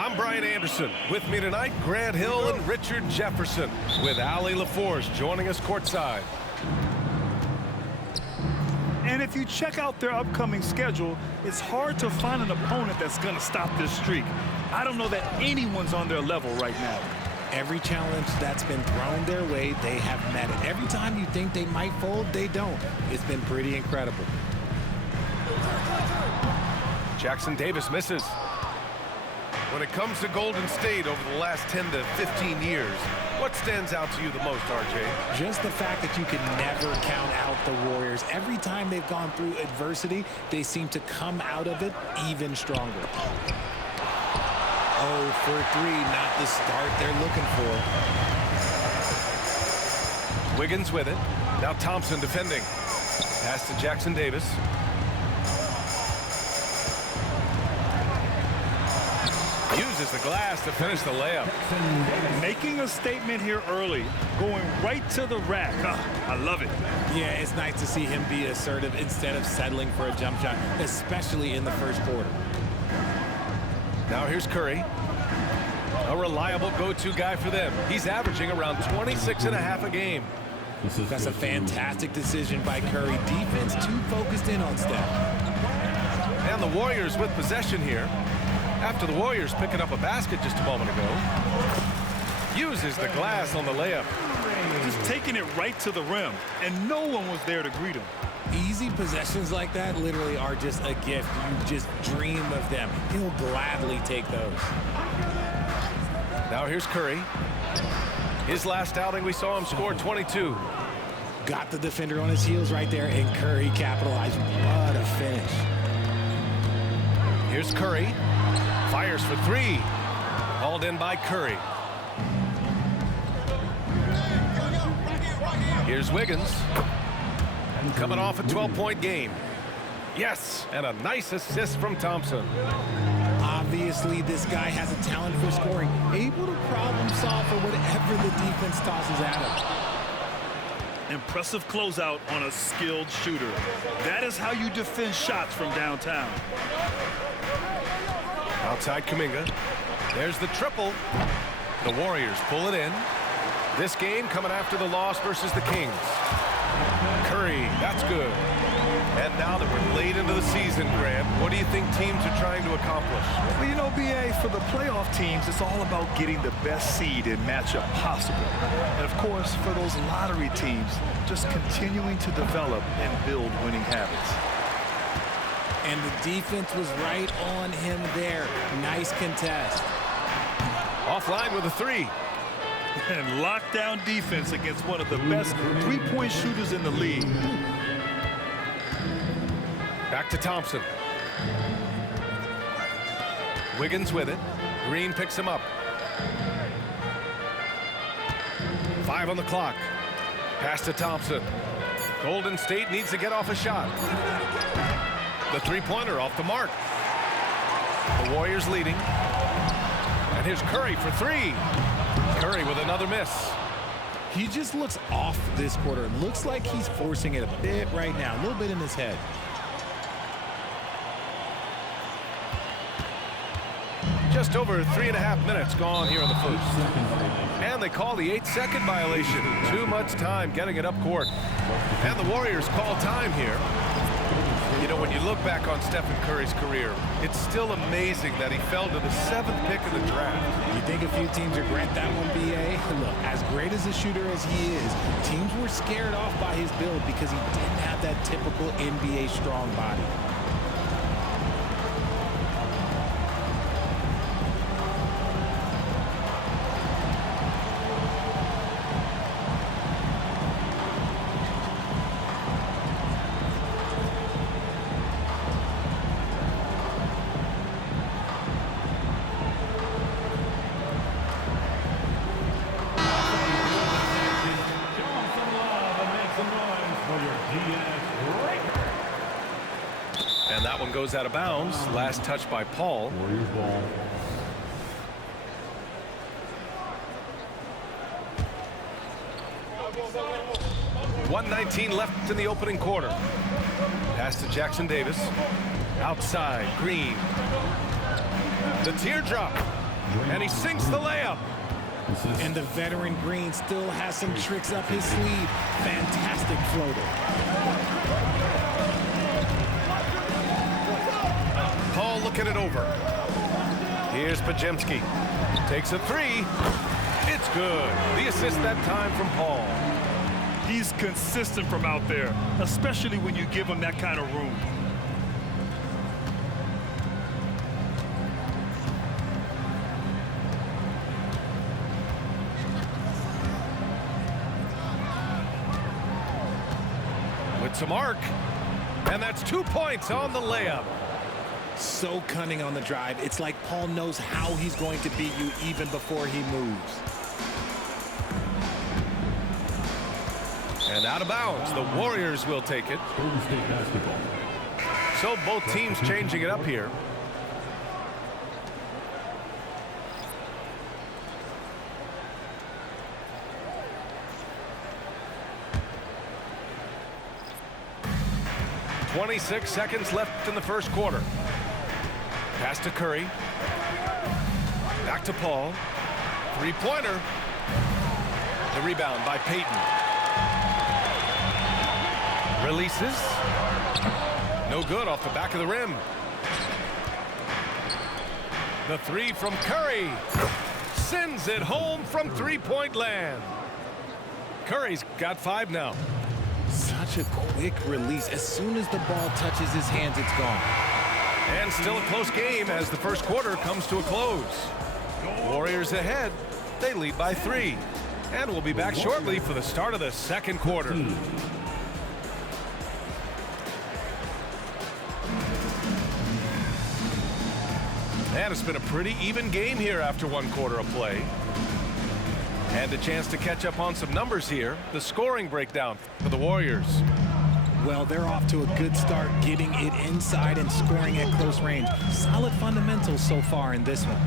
I'm Brian Anderson. With me tonight, Grant Hill and Richard Jefferson, with Allie LaForce joining us courtside. And if you check out their upcoming schedule, it's hard to find an opponent that's going to stop this streak. I don't know that anyone's on their level right now. Every challenge that's been thrown their way, they have met it. Every time you think they might fold, they don't. It's been pretty incredible. Jackson Davis misses. When it comes to Golden State over the last 10 to 15 years, what stands out to you the most, RJ? Just the fact that you can never count out the Warriors. Every time they've gone through adversity, they seem to come out of it even stronger. Oh, for three, not the start they're looking for. Wiggins with it. Now Thompson defending. Pass to Jackson Davis. Uses the glass to finish the layup. Making a statement here early, going right to the rack. I love it. Yeah, it's nice to see him be assertive instead of settling for a jump shot, especially in the first quarter. Now here's Curry. A reliable go-to guy for them. He's averaging around 26.5 a game. That's a fantastic decision by Curry. Defense too focused in on Steph. And the Warriors with possession here. After the Warriors picking up a basket just a moment ago. Uses the glass on the layup. Just taking it right to the rim, and no one was there to greet him. Easy possessions like that literally are just a gift. You just dream of them. He'll gladly take those. Now here's Curry. His last outing, we saw him score 22. Got the defender on his heels right there, and Curry capitalized. What a finish. Here's Curry. Fires for three. Hauled in by Curry. Here's Wiggins. Coming off a 12-point game. Yes, and a nice assist from Thompson. Obviously, this guy has a talent for scoring. Able to problem solve for whatever the defense tosses at him. Impressive closeout on a skilled shooter. That is how you defend shots from downtown. Outside Kuminga. There's the triple. The Warriors pull it in. This game coming after the loss versus the Kings. Curry, that's good. And now that we're late into the season, Grant, what do you think teams are trying to accomplish? Well, you know, BA, for the playoff teams, it's all about getting the best seed and matchup possible. And, of course, for those lottery teams, just continuing to develop and build winning habits. And the defense was right on him there. Nice contest. Offline with a three. And lockdown defense against one of the best three-point shooters in the league. Back to Thompson. Wiggins with it. Green picks him up. 5 on the clock. Pass to Thompson. Golden State needs to get off a shot. The three-pointer off the mark. The Warriors leading. And here's Curry for three. Curry with another miss. He just looks off this quarter. Looks like he's forcing it a bit right now. A little bit in his head. Just over 3.5 minutes gone here in the first. And they call the 8-second violation. Too much time getting it up court. And the Warriors call time here. You know, when you look back on Stephen Curry's career, it's still amazing that he fell to the 7th pick of the draft. You think a few teams regret that one, BA? Look, as great as a shooter as he is, teams were scared off by his build because he didn't have that typical NBA strong body. And that one goes out of bounds. Last touch by Paul. Warriors ball. .119 left in the opening quarter. Pass to Jackson Davis. Outside, Green. The teardrop. And he sinks the layup. And the veteran Green still has some tricks up his sleeve. Fantastic floater. Paul looking it over. Here's Podziemski. Takes a three. It's good. The assist that time from Paul. He's consistent from out there, especially when you give him that kind of room. With some arc. And that's 2 points on the layup. So cunning on the drive. It's like Paul knows how he's going to beat you even before he moves. And out of bounds, the Warriors will take it. So both teams changing it up here. .26 seconds left in the first quarter. Pass to Curry. Back to Paul. Three-pointer. The rebound by Payton. Releases. No good off the back of the rim. The three from Curry. Sends it home from three-point land. Curry's got 5 now. Such a quick release. As soon as the ball touches his hands, it's gone. And still a close game as the first quarter comes to a close. Warriors ahead. They lead by 3. And we'll be back shortly for the start of the second quarter. And it's been a pretty even game here after 1 quarter of play. And a chance to catch up on some numbers here. The scoring breakdown for the Warriors. Well, they're off to a good start getting it inside and scoring at close range. Solid fundamentals so far in this one.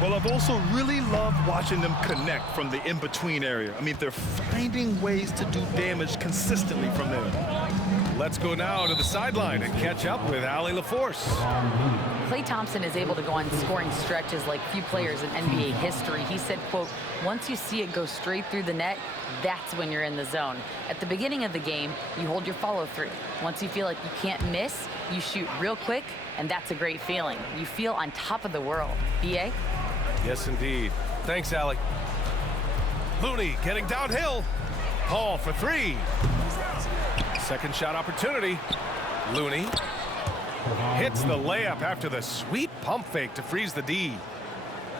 Well, I've also really loved watching them connect from the in-between area. I mean, they're finding ways to do damage consistently from there. Let's go now to the sideline and catch up with Allie LaForce. Klay Thompson is able to go on scoring stretches like few players in NBA history. He said, quote, once you see it go straight through the net, that's when you're in the zone. At the beginning of the game, you hold your follow-through. Once you feel like you can't miss, you shoot real quick, and that's a great feeling. You feel on top of the world. B.A.? Yes, indeed. Thanks, Allie. Looney getting downhill. Paul for 3. Second shot opportunity. Looney hits the layup after the sweet pump fake to freeze the D.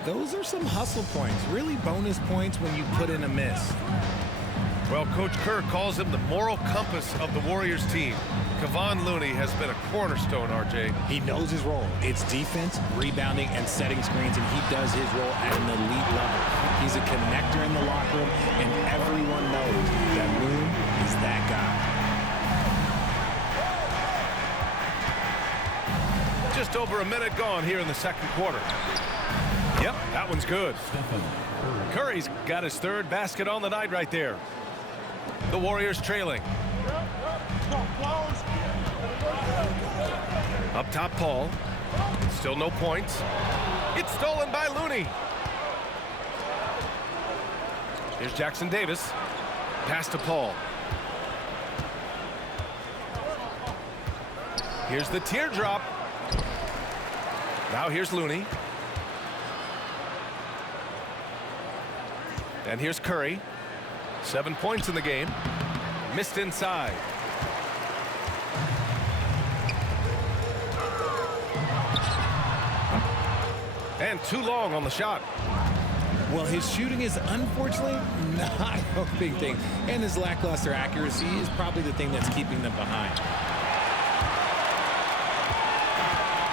Those are some hustle points, really bonus points when you put in a miss. Well, Coach Kerr calls him the moral compass of the Warriors team. Kevon Looney has been a cornerstone, RJ. He knows his role. It's defense, rebounding, and setting screens, and he does his role at an elite level. He's a connector in the locker room, and everyone knows that Loon is that guy. Just over a minute gone here in the second quarter. Yep, that one's good. Curry's got his 3rd basket on the night right there. The Warriors trailing. Up top, Paul. Still no points. It's stolen by Looney. Here's Jackson Davis. Pass to Paul. Here's the teardrop. Now here's Looney. And here's Curry. 7 points in the game. Missed inside. And too long on the shot. Well, his shooting is unfortunately not a big thing. And his lackluster accuracy is probably the thing that's keeping them behind.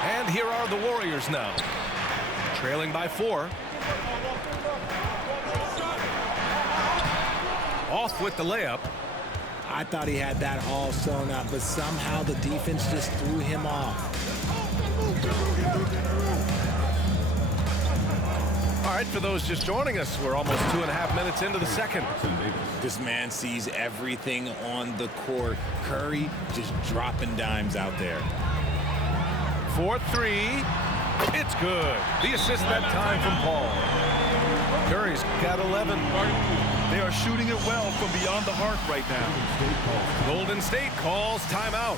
And here are the Warriors now. Trailing by 4. Off with the layup. I thought he had that all sewn up, but somehow the defense just threw him off. All right, for those just joining us, we're almost 2.5 minutes into the second. This man sees everything on the court. Curry just dropping dimes out there. 4-3. It's good. The assist that time from Paul. Curry's got 11. They are shooting it well from beyond the arc right now. Golden State calls timeout.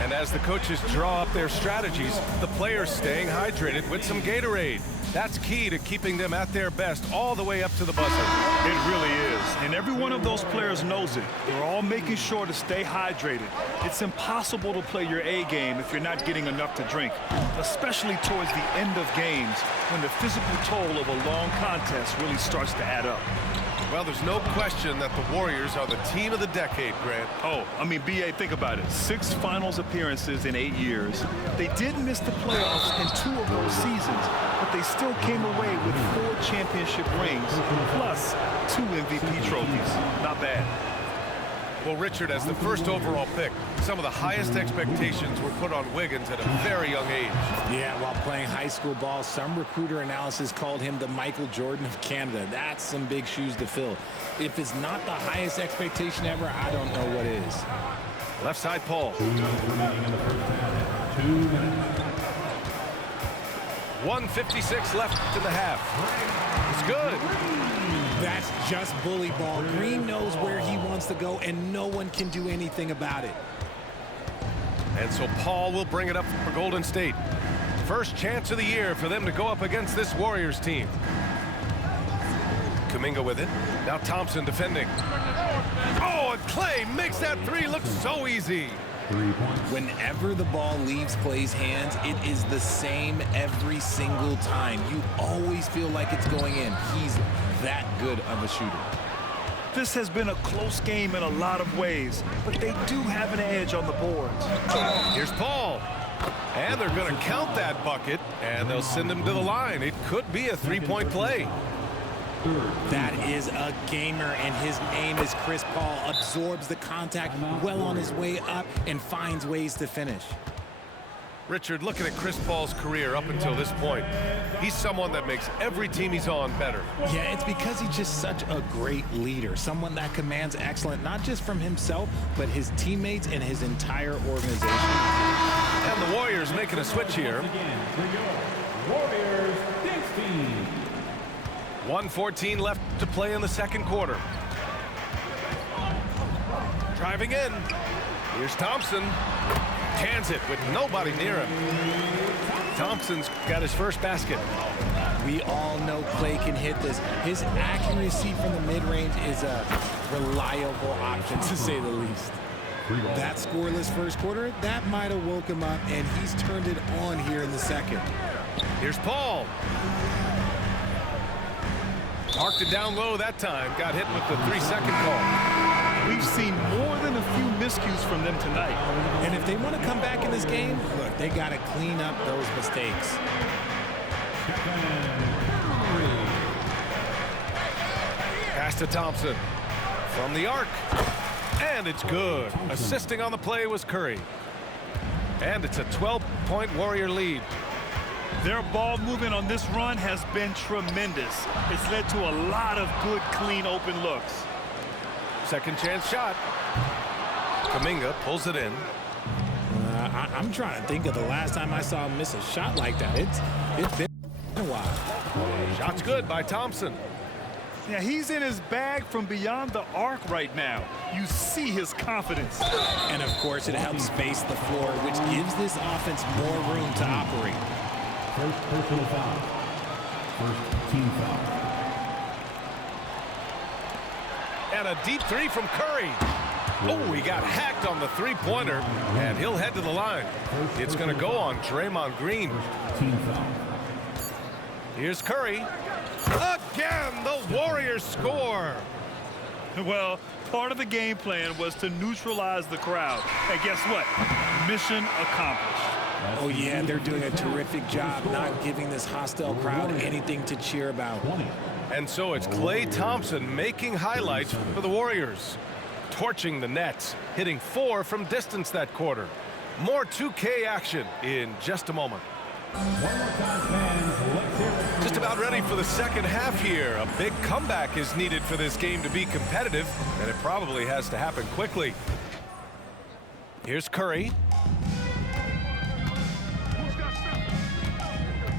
And as the coaches draw up their strategies, the players staying hydrated with some Gatorade. That's key to keeping them at their best all the way up to the buzzer. It really is. And every one of those players knows it. They're all making sure to stay hydrated. It's impossible to play your A game if you're not getting enough to drink, especially towards the end of games when the physical toll of a long contest really starts to add up. Well, there's no question that the Warriors are the team of the decade, Grant. Oh, I mean, B.A., think about it. 6 finals appearances in 8 years. They did miss the playoffs in 2 of those seasons, but they still came away with 4 championship rings, plus 2 MVP trophies. Not bad. Well, Richard, as the first overall pick, some of the highest expectations were put on Wiggins at a very young age. Yeah, while playing high school ball, some recruiter analysis called him the Michael Jordan of Canada. That's some big shoes to fill. If it's not the highest expectation ever, I don't know what is. Left side, Paul. 1:56 left in the half. It's good. That's just bully ball. Green knows where he wants to go, and no one can do anything about it. And so Paul will bring it up for Golden State. First chance of the year for them to go up against this Warriors team. Kuminga with it. Now Thompson defending. Oh, and Clay makes that three look so easy. Whenever the ball leaves Clay's hands, it is the same every single time. You always feel like it's going in. He's that good of a shooter. This has been a close game in a lot of ways, but they do have an edge on the boards. Here's Paul. And they're going to count that bucket, and they'll send him to the line. It could be a three-point play. That is a gamer, and his name is Chris Paul. Absorbs the contact well on his way up and finds ways to finish. Richard, looking at Chris Paul's career up until this point, he's someone that makes every team he's on better. Yeah, it's because he's just such a great leader, someone that commands excellence, not just from himself, but his teammates and his entire organization. And the Warriors making a switch here. Warriors 16. 1:14 left to play in the second quarter. Driving in. Here's Thompson. Cans it with nobody near him. Thompson's got his first basket. We all know Clay can hit this. His accuracy from the mid-range is a reliable option, to say the least. That scoreless first quarter, that might have woke him up, and he's turned it on here in the second. Here's Paul. Marked it down low that time. Got hit with the 3-second call. We've seen more than a few miscues from them tonight. And if they want to come back in this game, look, they got to clean up those mistakes. Pass to Thompson. From the arc. And it's good. Assisting on the play was Curry. And it's a 12-point Warrior lead. Their ball movement on this run has been tremendous. It's led to a lot of good, clean, open looks. Second chance shot. Kuminga pulls it in. I'm trying to think of the last time I saw him miss a shot like that. It's been a while. Shot's good by Thompson. Yeah, he's in his bag from beyond the arc right now. You see his confidence. And, of course, it helps space the floor, which gives this offense more room to operate. First personal foul. First team foul. And a deep three from Curry. Oh, he got hacked on the three-pointer, and he'll head to the line. It's going to go on Draymond Green. Team foul. Here's Curry. Again, the Warriors score. Well, part of the game plan was to neutralize the crowd. And guess what? Mission accomplished. Oh, yeah, they're doing a terrific job not giving this hostile crowd anything to cheer about. And so it's Klay Thompson making highlights for the Warriors. Torching the Nets, hitting 4 from distance that quarter. More 2K action in just a moment. Just about ready for the second half here. A big comeback is needed for this game to be competitive, and it probably has to happen quickly. Here's Curry.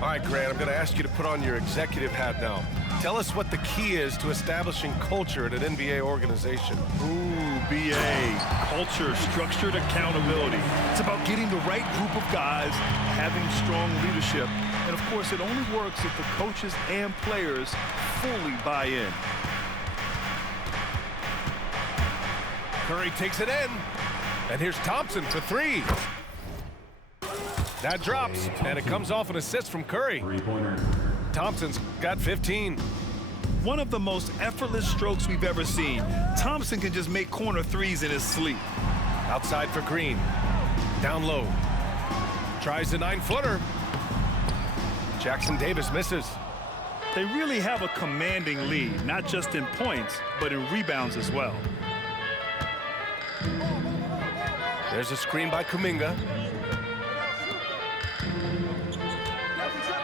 All right, Grant, I'm going to ask you to put on your executive hat now. Tell us what the key is to establishing culture at an NBA organization. Ooh, BA. Culture, structured accountability. It's about getting the right group of guys, having strong leadership, and of course it only works if the coaches and players fully buy in. Curry takes it in, and here's Thompson for three. That drops, and it comes off an assist from Curry. Three-pointer. Thompson's got 15. One of the most effortless strokes we've ever seen. Thompson can just make corner threes in his sleep. Outside for Green. Down low. Tries the 9-footer. Jackson Davis misses. They really have a commanding lead, not just in points, but in rebounds as well. There's a screen by Kuminga.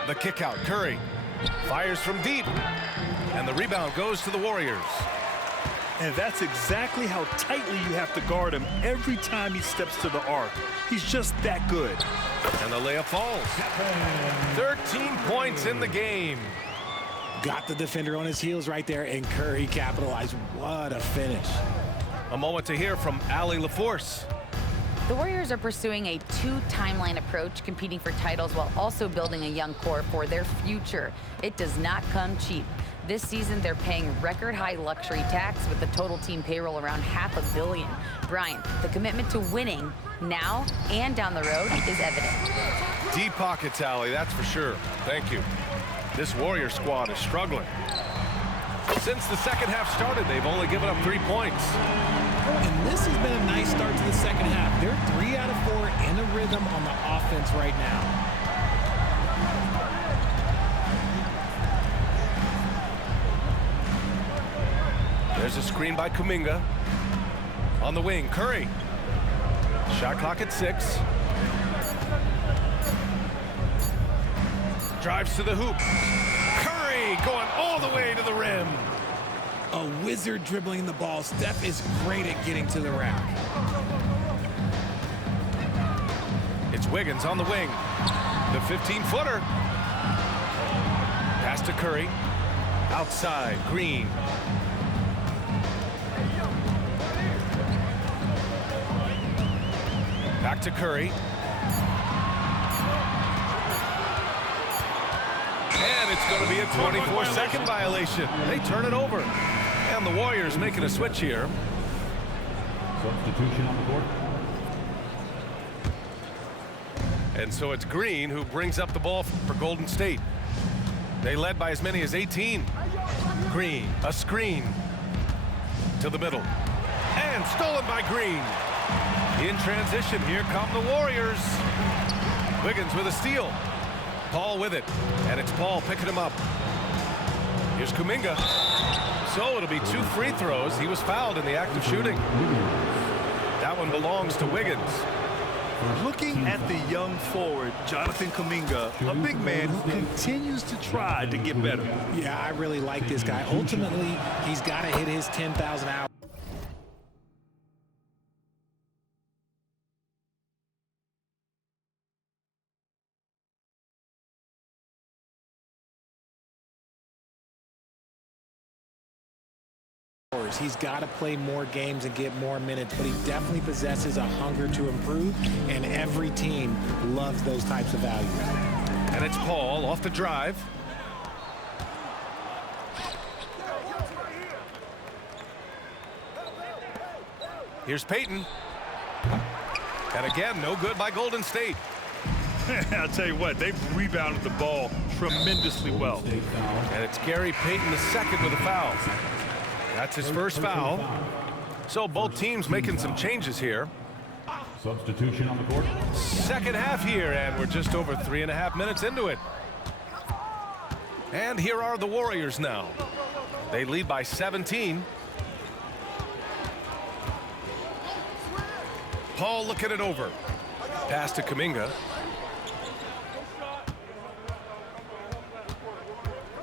The kick out, Curry fires from deep, and the rebound goes to the Warriors. And that's exactly how tightly you have to guard him every time he steps to the arc. He's just that good. And the layup falls. 13 points in the game. Got the defender on his heels right there, and Curry capitalized. What a finish. A moment to hear from Allie LaForce. The Warriors are pursuing a two-timeline approach, competing for titles while also building a young core for their future. It does not come cheap. This season, they're paying record-high luxury tax with the total team payroll around $500 million. Brian, the commitment to winning now and down the road is evident. Deep pockets, Allie, that's for sure. Thank you. This Warrior squad is struggling. Since the second half started, they've only given up 3 points. And this has been a nice start to the second half. They're 3 out of 4 in a rhythm on the offense right now. There's a screen by Kuminga. On the wing, Curry. Shot clock at 6. Drives to the hoop. Curry going all the way to the rim. A wizard dribbling the ball. Steph is great at getting to the rack. It's Wiggins on the wing. The 15-footer. Pass to Curry. Outside, Green. Back to Curry. And it's going to be a 24-second violation. They turn it over. And the Warriors making a switch here. Substitution on the court. And so it's Green who brings up the ball for Golden State. They led by as many as 18. Green, a screen to the middle. And stolen by Green. In transition, here come the Warriors. Wiggins with a steal. Paul with it. And it's Paul picking him up. Here's Kuminga. So it'll be 2 free throws. He was fouled in the act of shooting. That one belongs to Wiggins. Looking at the young forward, Jonathan Kuminga, a big man who continues to try to get better. Yeah, I really like this guy. Ultimately, he's got to hit his 10,000 hours. He's got to play more games and get more minutes, but he definitely possesses a hunger to improve, and every team loves those types of values. And it's Paul off the drive. Here's Payton. And again, no good by Golden State. I'll tell you what, they've rebounded the ball tremendously well. And it's Gary Payton II with a foul. That's his first foul. So both teams making some changes here. Substitution on the court. Second half here, and we're just over 3.5 minutes into it. And here are the Warriors now. They lead by 17. Paul looking it over. Pass to Kuminga.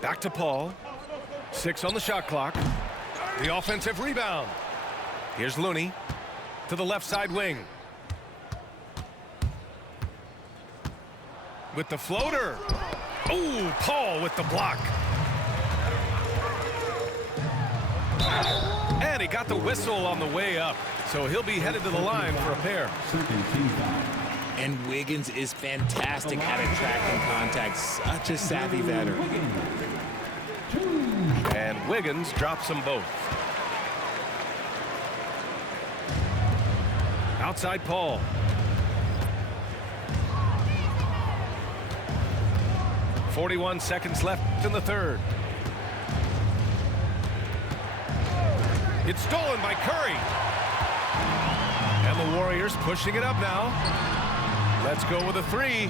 Back to Paul. 6 on the shot clock. The offensive rebound. Here's Looney to the left side wing. With the floater. Oh, Paul with the block. And he got the whistle on the way up. So he'll be headed to the line for a pair. Second team foul. And Wiggins is fantastic at attracting contact. Such a savvy veteran. And Wiggins drops them both. Outside Paul. .41 seconds left in the third. It's stolen by Curry. And the Warriors pushing it up now. Let's go with a three.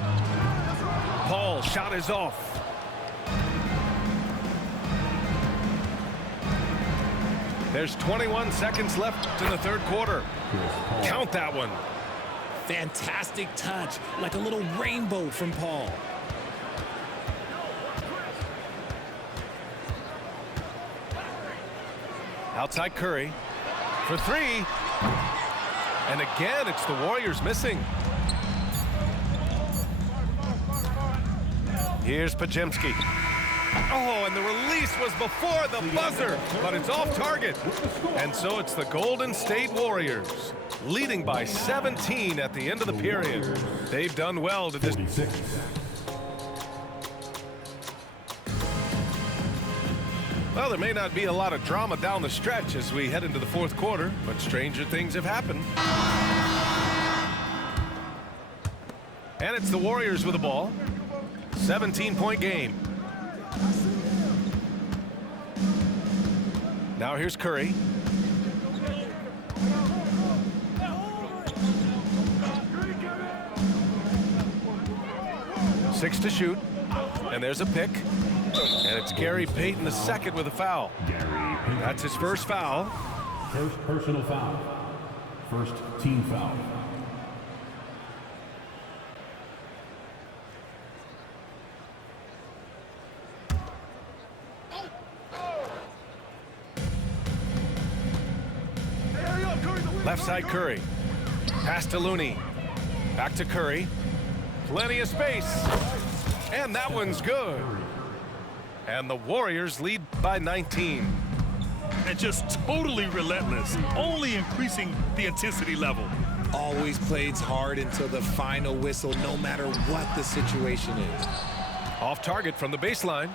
Paul shot is off. There's 21 seconds left in the third quarter. Count that one. Fantastic touch, like a little rainbow from Paul. Outside Curry for three. And again, it's the Warriors missing. Here's Podziemski. Oh, and the release was before the buzzer, but it's off target. And so it's the Golden State Warriors leading by 17 at the end of the period. They've done well to this. 46. Well, there may not be a lot of drama down the stretch as we head into the fourth quarter, but stranger things have happened. And it's the Warriors with the ball. 17-point game. Now here's Curry. Six to shoot. And there's a pick. And it's Gary Payton the second with a foul. That's his first foul. First personal foul. First team foul. Left side Curry. Pass to Looney. Back to Curry. Plenty of space. And that one's good. And the Warriors lead by 19. And just totally relentless, only increasing the intensity level. Always plays hard until the final whistle, no matter what the situation is. Off target from the baseline.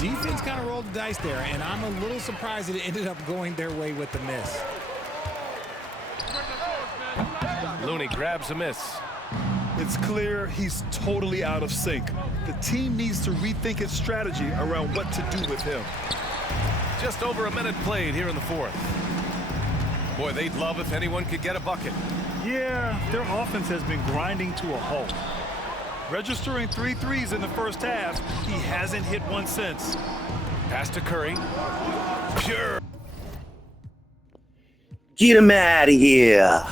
Defense kind of rolled the dice there, and I'm a little surprised that it ended up going their way with the miss. Looney grabs a miss. It's clear he's totally out of sync. The team needs to rethink its strategy around what to do with him. Just over a minute played here in the fourth. Boy, they'd love if anyone could get a bucket. Yeah, their offense has been grinding to a halt. Registering 3 threes in the first half, he hasn't hit one since. Pass to Curry. Pure. Get him out of here.